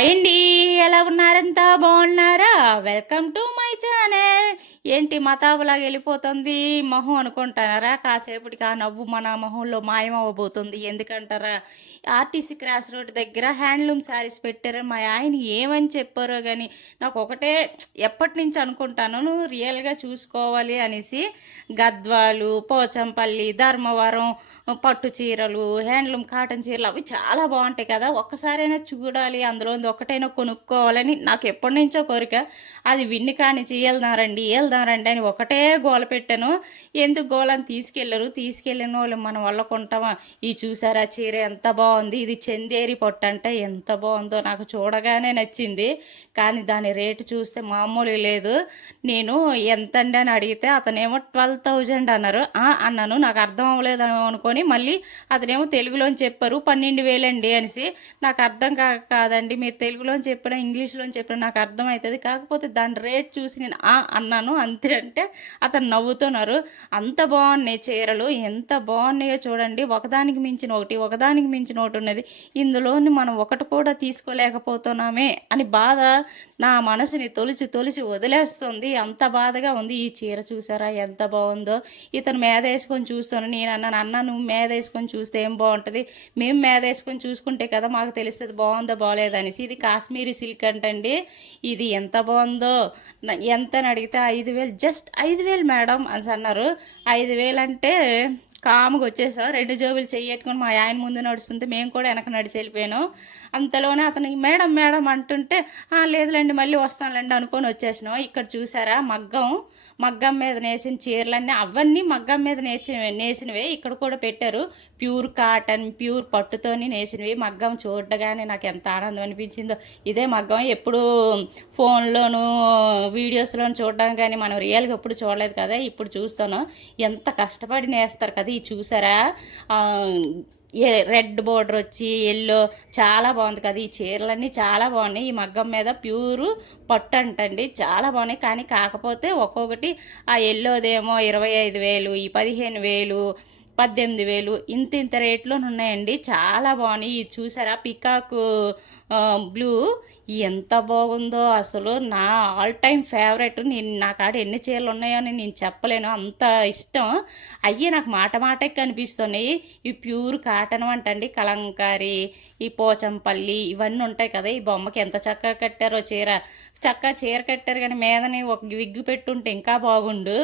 Hi అండి. ఎలా ఉన్నారంతా బాగున్నారా? Welcome to my channel. ఏంటి మతాబులాగా వెళ్ళిపోతుంది మొహం అనుకుంటారా? కాసేపటికి ఆ నవ్వు మన మొహంలో మాయమవ్వబోతుంది. ఎందుకంటారా, ఆర్టీసీ క్రాస్ రోడ్ దగ్గర హ్యాండ్లూమ్ శారీస్ పెట్టారని మా ఆయన ఏమని చెప్పారో కానీ నాకు ఒకటే ఎప్పటి నుంచి అనుకుంటాను, నువ్వు రియల్గా చూసుకోవాలి అనేసి. గద్వాలు, పోచంపల్లి, ధర్మవరం పట్టు చీరలు, హ్యాండ్లూమ్ కాటన్ చీరలు అవి చాలా బాగుంటాయి కదా, ఒక్కసారైనా చూడాలి, అందులో ఒకటైనా కొనుక్కోవాలని నాకు ఎప్పటి నుంచో కోరిక. అది విన్ని కానించి వెళ్దారండి అని ఒకటే గోల పెట్టాను. ఎందుకు గోలని తీసుకెళ్ళిన వాళ్ళు మన వల్ల కొంటామా? ఈ చూసారా చీర ఎంత బాగుంది, ఇది చందేరి పొట్టు అంటే ఎంత బాగుందో, నాకు చూడగానే నచ్చింది. కానీ దాని రేటు చూస్తే మామూలు లేదు. నేను ఎంతండి అని అడిగితే అతనేమో 12,000 అన్నారు. అన్నాను, నాకు అర్థం అవ్వలేదు అనుకొని మళ్ళీ అతనేమో తెలుగులోని చెప్పారు 12,000 అండి అనేసి. నాకు అర్థం కాదండి, మీరు తెలుగులో చెప్పినా ఇంగ్లీష్లో చెప్పినా నాకు అర్థం అవుతుంది, కాకపోతే దాని రేట్ చూసి నేను అన్నాను అంతే. అంటే అతను నవ్వుతున్నారు. అంత బాగున్నాయి చీరలు, ఎంత బాగున్నాయో చూడండి. ఒకదానికి మించిన ఒకటి ఉన్నది. ఇందులోని మనం ఒకటి కూడా తీసుకోలేకపోతున్నామే అని బాధ నా మనసుని తొలిచి వదిలేస్తుంది. అంత బాధగా ఉంది. ఈ చీర చూసారా ఎంత బాగుందో. ఇతను మీద వేసుకొని చూస్తాను. నేను అన్న నువ్వు మీద వేసుకొని చూస్తే ఏం బాగుంటుంది, మేము మీద వేసుకొని చూసుకుంటే కదా మాకు తెలుస్తుంది బాగుందో బాగోలేదనేసి. ఇది కాశ్మీరీ సిల్క్ అంటండి. ఇది ఎంత బాగుందో. ఎంత అని అడిగితే 5,000, జస్ట్ 5,000 మేడం అని అన్నారు. 5,000 అంటే కాముగా వచ్చేసాం. 2 జోబులు చెయ్యట్టుకొని మా ఆయన ముందు నడుస్తుంటే మేము కూడా వెనక నడిచి వెళ్ళిపోయాను. అంతలోనే అతను మేడం అంటుంటే లేదులేండి మళ్ళీ వస్తానులేండి అనుకొని వచ్చేసినాం. ఇక్కడ చూసారా మగ్గం మీద నేసిన చీరలన్నీ, అవన్నీ మగ్గం మీద నేసినవే ఇక్కడ కూడా పెట్టారు. ప్యూర్ కాటన్, ప్యూర్ పట్టుతోని నేసినవి. మగ్గం చూడగానే నాకు ఎంత ఆనందం అనిపించిందో. ఇదే మగ్గం ఎప్పుడు ఫోన్లోను వీడియోస్లోను చూడడం కానీ మనం రియల్గా ఎప్పుడు చూడలేదు కదా, ఇప్పుడు చూస్తాను. ఎంత కష్టపడి నేస్తారు కదా. ఇది చూసారా రెడ్ బోర్డర్ వచ్చి ఎల్లో, చాలా బాగుంది కదా. ఈ చీరలన్నీ చాలా బాగున్నాయి. ఈ మగ్గం మీద ప్యూరు పట్టు అంటండి, చాలా బాగున్నాయి. కానీ కాకపోతే ఒక్కొక్కటి ఆ ఎల్లోదేమో 25,000, ఈ 15,000, 18,000 ఇంత రేట్లోనే ఉన్నాయండి. చాలా బాగున్నాయి. ఇది చూసారా పికాకు బ్లూ, ఎంత బాగుందో అసలు. నా ఆల్ టైమ్ ఫేవరెట్. నా కాడ ఎన్ని చీరలు ఉన్నాయో అని నేను చెప్పలేను, అంత ఇష్టం. అయ్యే నాకు మాటకి కనిపిస్తున్నాయి. ఈ ప్యూర్ కాటన్ అంటండి. కలంకారీ, ఈ పోచంపల్లి ఇవన్నీ ఉంటాయి కదా. ఈ బొమ్మకి ఎంత చక్కగా కట్టారో చక్కగా చీర కట్టారు, కానీ మీదని ఒక విగ్గు పెట్టుంటే ఇంకా బాగుండు.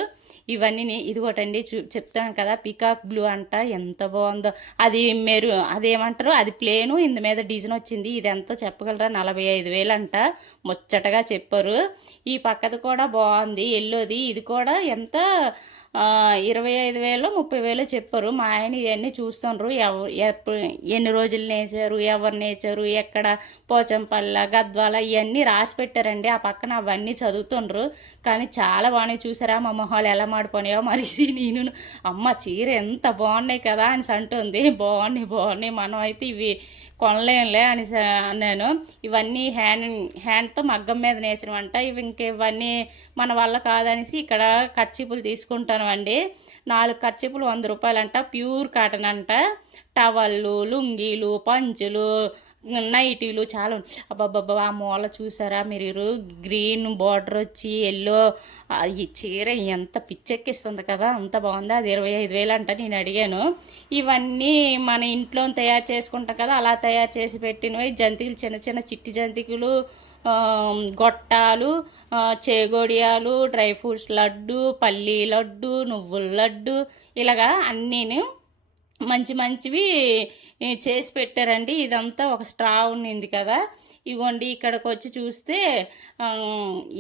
ఇవన్నీ ఇదిగోటండి చెప్తాను కదా, పికాక్ బ్లూ అంట, ఎంత బాగుందో. అది అదేమంటారు, అది ప్లేను, ఇందు మీద డిజైన్ వచ్చింది. ఇది ఎంతో చెప్పగలరా? 45,000 అంట. ముచ్చటగా చెప్పారు. ఈ పక్కది కూడా బాగుంది ఎల్లోది. ఇది కూడా ఎంత 25,000, 30,000 చెప్పారు. మా ఆయన ఇవన్నీ చూస్తుండ్రు. ఎన్ని రోజులు నేసారు, ఎవరు నేచారు, ఎక్కడ, పోచంపల్ల, గద్వాల ఇవన్నీ రాసి పెట్టారండి. ఆ పక్కన అవన్నీ చదువుతుండ్రు. కానీ చాలా బాగున్నాయి. చూసారా మా మొహాలు ఎలా మాడిపోయాయో మరిసి. నేను అమ్మ చీర ఎంత బాగున్నాయి కదా అని అంటుంది. బాగున్నాయి మనం అయితే ఇవి కొనలేంలే అని అన్నాను. ఇవన్నీ హ్యాండ్తో మగ్గం మీద నేసినవంట. ఇవన్నీ మన వల్ల కాదనేసి ఇక్కడ కర్చీపులు తీసుకుంటాను అండి. 4 కర్చీపులు 100 రూపాయలంట. ప్యూర్ కాటన్ అంట. టవళ్ళు, లుంగీలు, పంచులు, నైటీలు చాలా. అబ్బాబ్బా ఆ మూల చూసారా మీరు, గ్రీన్ బార్డర్ వచ్చి ఎల్లో. ఈ చీర ఎంత పిచ్చెక్కిస్తుంది కదా, అంత బాగుంది. అది 25,000 అంట. నేను అడిగాను. ఇవన్నీ మన ఇంట్లో తయారు చేసుకుంటాం కదా, అలా తయారు చేసి పెట్టినవి. జంతికలు, చిన్న చిన్న చిట్టి జంతికలు, గొట్టాలు, చేగోడియాలు, డ్రై ఫ్రూట్స్ లడ్డు, పల్లీ లడ్డు, నువ్వుల లడ్డు, ఇలాగా అన్నీను మంచివి చేసి పెట్టారండి. ఇదంతా ఒక స్ట్రా ఉన్నింది కదా. ఇవ్వండి ఇక్కడికి వచ్చి చూస్తే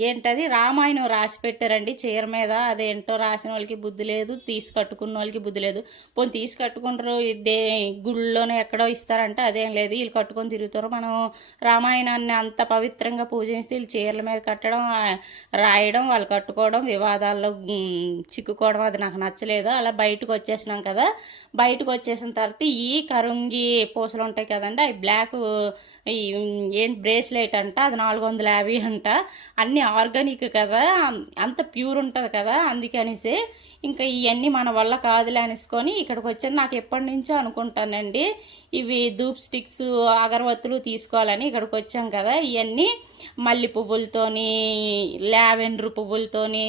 ఏంటది రామాయణం రాసి పెట్టారండి చీర మీద. అదేంటో రాసిన వాళ్ళకి బుద్ధి లేదు, తీసుకట్టుకున్న వాళ్ళకి బుద్ధి లేదు. పోనీ తీసుకట్టుకుంటారు, ఇదే గుళ్ళోనే ఎక్కడో ఇస్తారంటే అదేం లేదు, వీళ్ళు కట్టుకొని తిరుగుతారు. మనం రామాయణాన్ని అంత పవిత్రంగా పూజిస్తే వీళ్ళు చీరల మీద కట్టడం, రాయడం, వాళ్ళు కట్టుకోవడం, వివాదాల్లో చిక్కుకోవడం అది నాకు నచ్చలేదు. అలా బయటకు వచ్చేసినాం కదా. బయటకు వచ్చేసిన తర్వాత ఈ లుంగి పూసలు ఉంటాయి కదండి, అవి బ్లాక్ ఈ ఏంటి బ్రేస్లెట్ అంట, అది 450 అంట. అన్నీ ఆర్గానిక్ కదా, అంత ప్యూర్ ఉంటుంది కదా, అందుకనేసి ఇంకా ఇవన్నీ మన వల్ల కాదులే అనేసుకొని ఇక్కడికి వచ్చాను. నాకు ఎప్పటి నుంచో అనుకుంటానండి ఇవి ధూప్ స్టిక్స్ అగరవత్తులు తీసుకోవాలని. ఇక్కడికి వచ్చాం కదా, ఇవన్నీ మల్లె పువ్వులతోని, లావెండర్ పువ్వులతోని,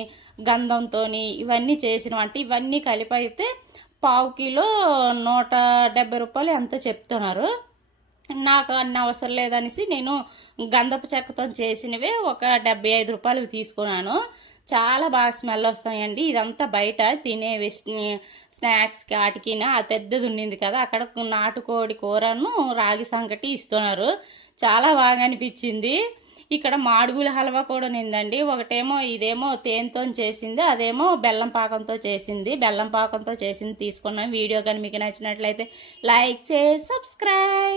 గంధంతో ఇవన్నీ చేసినవి. అంటే ఇవన్నీ కలిపి అయితే పావు కిలో 170 రూపాయలు ఎంతో చెప్తున్నారు. నాకు అన్ని అవసరం లేదనేసి నేను గంధపు చెక్కతో చేసినవి ఒక 75 రూపాయలు తీసుకున్నాను. చాలా బాగా స్మెల్ వస్తాయండి. ఇదంతా బయట తినే స్నాక్స్కి వాటికి అది పెద్దది ఉండింది కదా, అక్కడ నాటుకోడి కూరను రాగి సంకటి ఇస్తున్నారు. చాలా బాగా అనిపించింది. ఇక్కడ మాడుగుల హల్వా కూడా నిందండి. ఒకటేమో ఇదేమో తేనెతో చేసింది, అదేమో బెల్లం పాకంతో చేసింది. బెల్లం పాకంతో చేసింది తీసుకున్నాం. వీడియో కానీ మీకు నచ్చినట్లయితే లైక్ చేసి సబ్స్క్రైబ్.